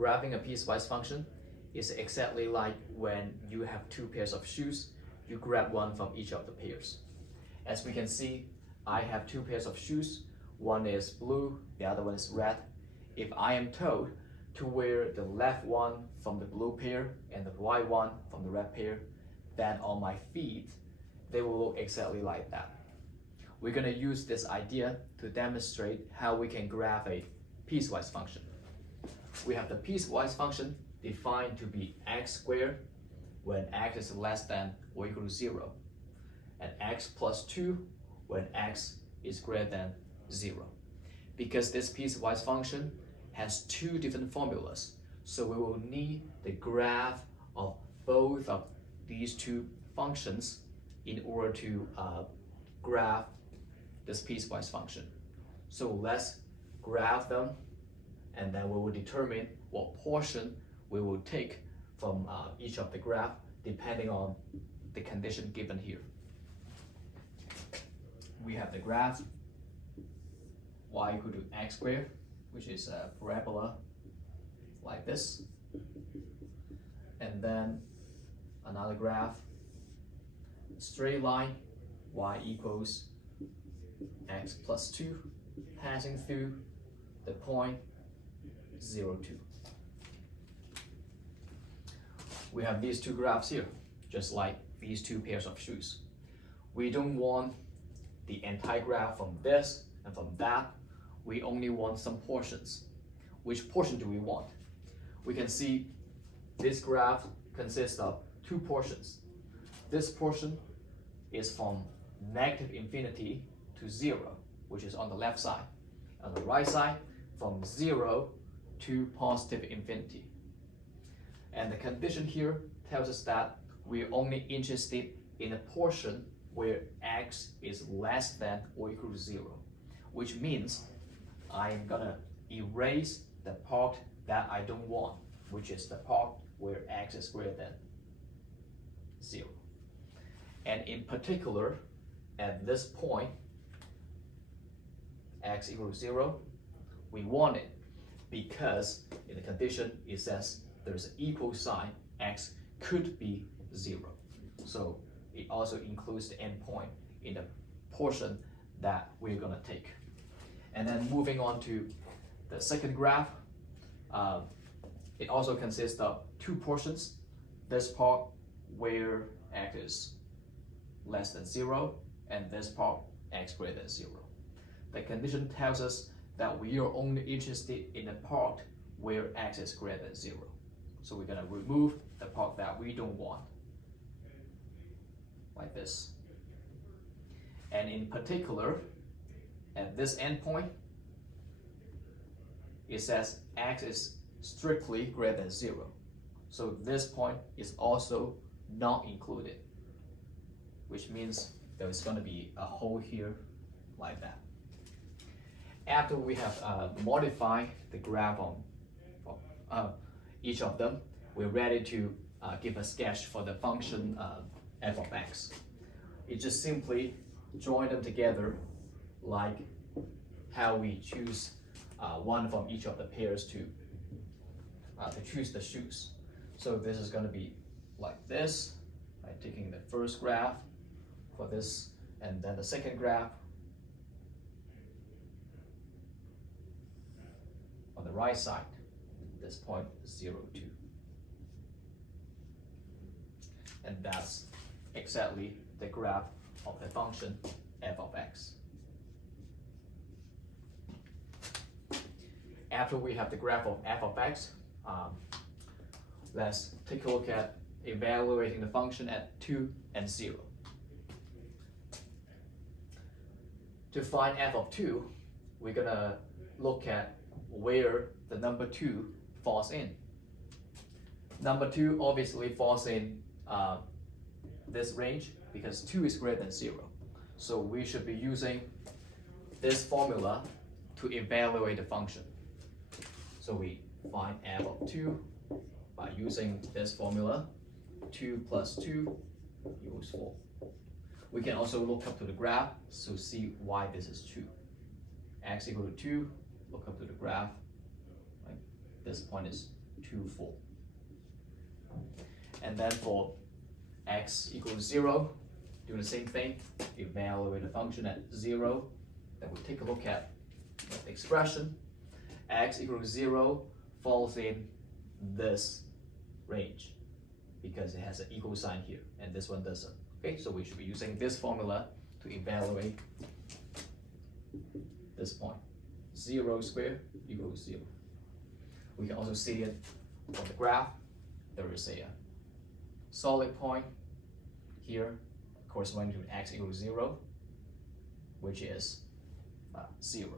graphing a piecewise function is exactly like when you have two pairs of shoes, you grab one from each of the pairs. As we can see, I have two pairs of shoes. One is blue, the other one is red. If I am told to wear the left one from the blue pair and the right one from the red pair, then on my feet, they will look exactly like that. We're going to use this idea to demonstrate how we can graph a piecewise function. We have the piecewise function defined to be x squared when x is less than or equal to 0, and x plus 2 when x is greater than 0. Because this piecewise function has two different formulas, so we will need the graph of both of these two functions in order to graph this piecewise function. So let's graph them, and then we will determine what portion we will take from each of the graph depending on the condition given here. We have the graph y equal to x squared, which is a parabola like this, and then another graph, straight line, y equals x plus 2, passing through the point 0, 2. We have these two graphs here, just like these two pairs of shoes. We don't want the entire graph from this and from that. We only want some portions. Which portion do we want? We can see this graph consists of two portions. This portion is from negative infinity to 0, which is on the left side. On the right side, from 0 to positive infinity. And the condition here tells us that we're only interested in a portion where x is less than or equal to 0, which means I'm gonna erase the part that I don't want, which is the part where x is greater than 0. And in particular, at this point, x equals 0, we want it because in the condition it says there's an equal sign, x could be 0. So it also includes the endpoint in the portion that we're going to take. And then moving on to the second graph, it also consists of two portions. This part where x is less than 0, and this part x greater than 0. The condition tells us that we are only interested in the part where x is greater than 0. So we're going to remove the part that we don't want, like this. And in particular, at this endpoint, it says x is strictly greater than 0. So this point is also not included, which means there's going to be a hole here like that. After we have modified the graph on each of them, we're ready to give a sketch for the function f of x. You just simply join them together like how we choose one from each of the pairs to choose the shoes. So this is going to be like this, by taking the first graph for this, and then the second graph on the right side, this point 0, 2. And that's exactly the graph of the function f of x. After we have the graph of f of x, let's take a look at evaluating the function at 2 and 0. To find f of 2, we're gonna look at where the number 2 falls in. Number 2 obviously falls in this range because 2 is greater than 0. So we should be using this formula to evaluate the function. So we find f of 2 by using this formula, 2 plus 2 equals 4. We can also look up to the graph to see why this is true. X equal to 2, look up to the graph, right? This point is 2, 4. And then for x equals 0, do the same thing, evaluate the function at 0. Then we take a look at the expression. X equals 0 falls in this range because it has an equal sign here, and this one doesn't. Okay, so we should be using this formula to evaluate this point. 0 squared equals 0. We can also see it from the graph. There is a solid point here corresponding to x equals 0, which is 0.